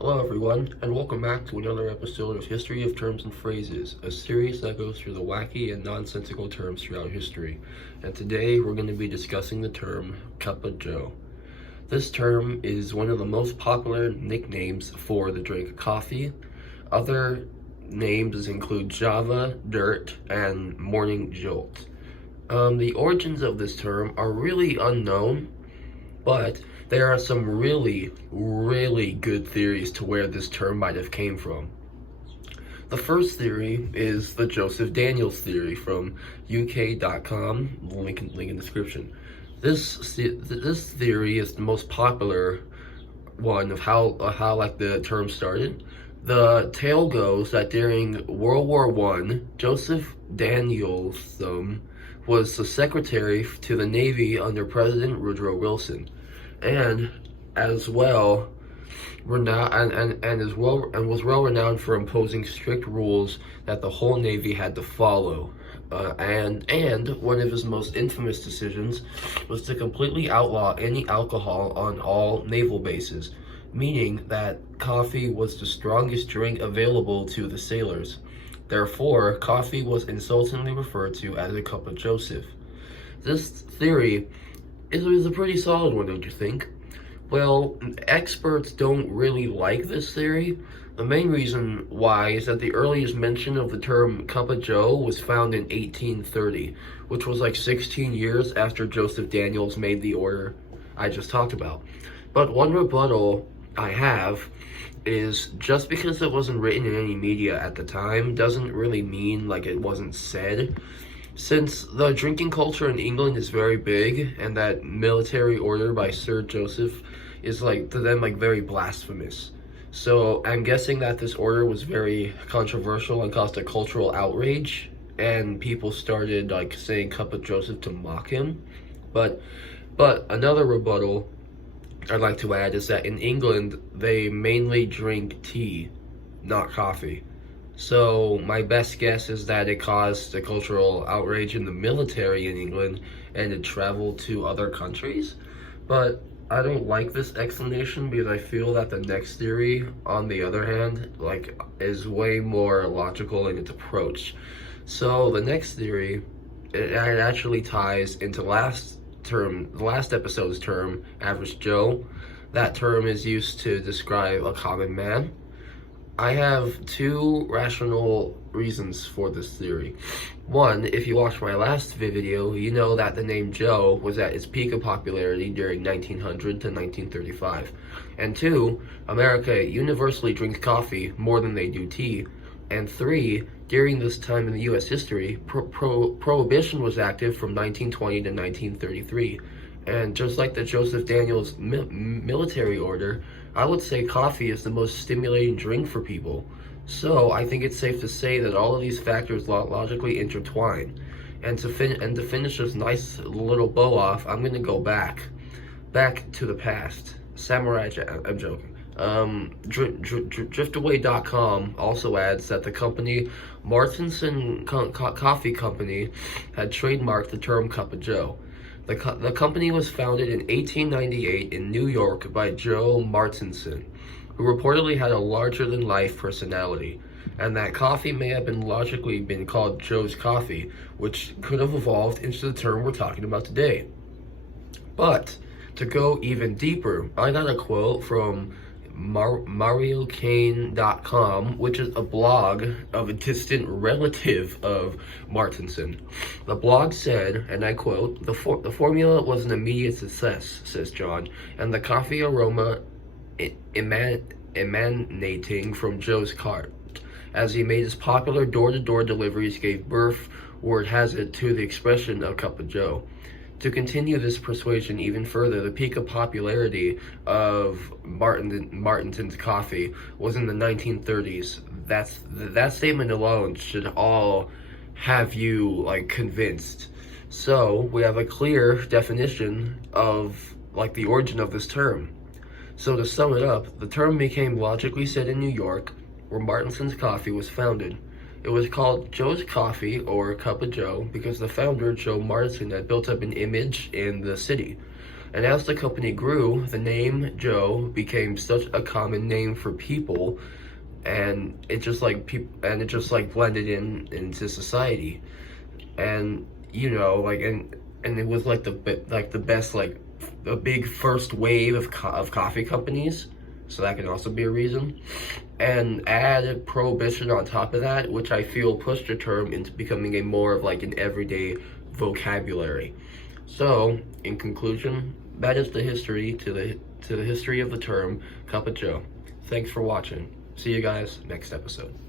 Hello everyone, and welcome back to another episode of History of Terms and Phrases, a series that goes through the wacky and nonsensical terms throughout history. And today we're going to be discussing the term cuppa Joe. This term is one of the most popular nicknames for the drink coffee. Other names include Java, Dirt, and Morning Jolt. The origins of this term are really unknown, but there are some really good theories to where this term might have came from. The first theory is the Joseph Daniels theory from UK.com, link in description. This theory is the most popular one of how like the term started. The tale goes that during World War I, Joseph Daniels was the secretary to the Navy under President Woodrow Wilson, and as well was well renowned for imposing strict rules that the whole Navy had to follow. And one of his most infamous decisions was to completely outlaw any alcohol on all naval bases, meaning that coffee was the strongest drink available to the sailors. Therefore, coffee was insultingly referred to as a cup of Joseph. This theory is a pretty solid one, don't you think? Well, experts don't really like this theory. The main reason why is that the earliest mention of the term cuppa Joe was found in 1830, which was like 16 years after Joseph Daniels made the order I just talked about. But one rebuttal I have is just because it wasn't written in any media at the time doesn't really mean like it wasn't said. Since the drinking culture in England is very big, and that military order by Sir Joseph is like to them like very blasphemous. So I'm guessing that this order was very controversial and caused a cultural outrage, and people started like saying cup of Joseph to mock him. But another rebuttal I'd like to add is that in England they mainly drink tea, not coffee. So my best guess is that it caused a cultural outrage in the military in England and it traveled to other countries. But I don't like this explanation because I feel that the next theory, on the other hand, like is way more logical in its approach. So the next theory, it actually ties into the last episode's term, average Joe. That term is used to describe a common man. I have two rational reasons for this theory. One, if you watched my last video, you know that the name Joe was at its peak of popularity during 1900 to 1935. And two, America universally drinks coffee more than they do tea. And three, during this time in the U.S. history, Prohibition was active from 1920 to 1933. And just like the Joseph Daniels military order, I would say coffee is the most stimulating drink for people. So I think it's safe to say that all of these factors logically intertwine. And to finish this nice little bow off, I'm gonna go back to the past. Samurai Jack. I'm joking. Driftaway.com also adds that the company Martinson Coffee Company had trademarked the term cuppa Joe. The company was founded in 1898 in New York by Joe Martinson, who reportedly had a larger-than-life personality, and that coffee may have logically been called Joe's Coffee, which could have evolved into the term we're talking about today. But to go even deeper, I got a quote from MarioCane.com, which is a blog of a distant relative of Martinson. The blog said, and I quote, the formula was an immediate success, says John, and the coffee aroma emanating from Joe's cart, as he made his popular door-to-door deliveries, gave birth, word has it, to the expression of cuppa Joe. To continue this persuasion even further, the peak of popularity of Martinton's coffee was in the 1930s. That statement alone should all have you like convinced. So we have a clear definition of like the origin of this term. So to sum it up, the term became logically said in New York, where Martinson's Coffee was founded. It was called Joe's Coffee, or Cuppa Joe, because the founder, Joe Martinson, had built up an image in the city. And as the company grew, the name Joe became such a common name for people, and it just like blended into society. And and it was like the best, like a big first wave of coffee companies, so that can also be a reason. And add prohibition on top of that, which I feel pushed the term into becoming a more of like an everyday vocabulary. So, in conclusion, that is the history to the history of the term Cup of Joe. Thanks for watching. See you guys next episode.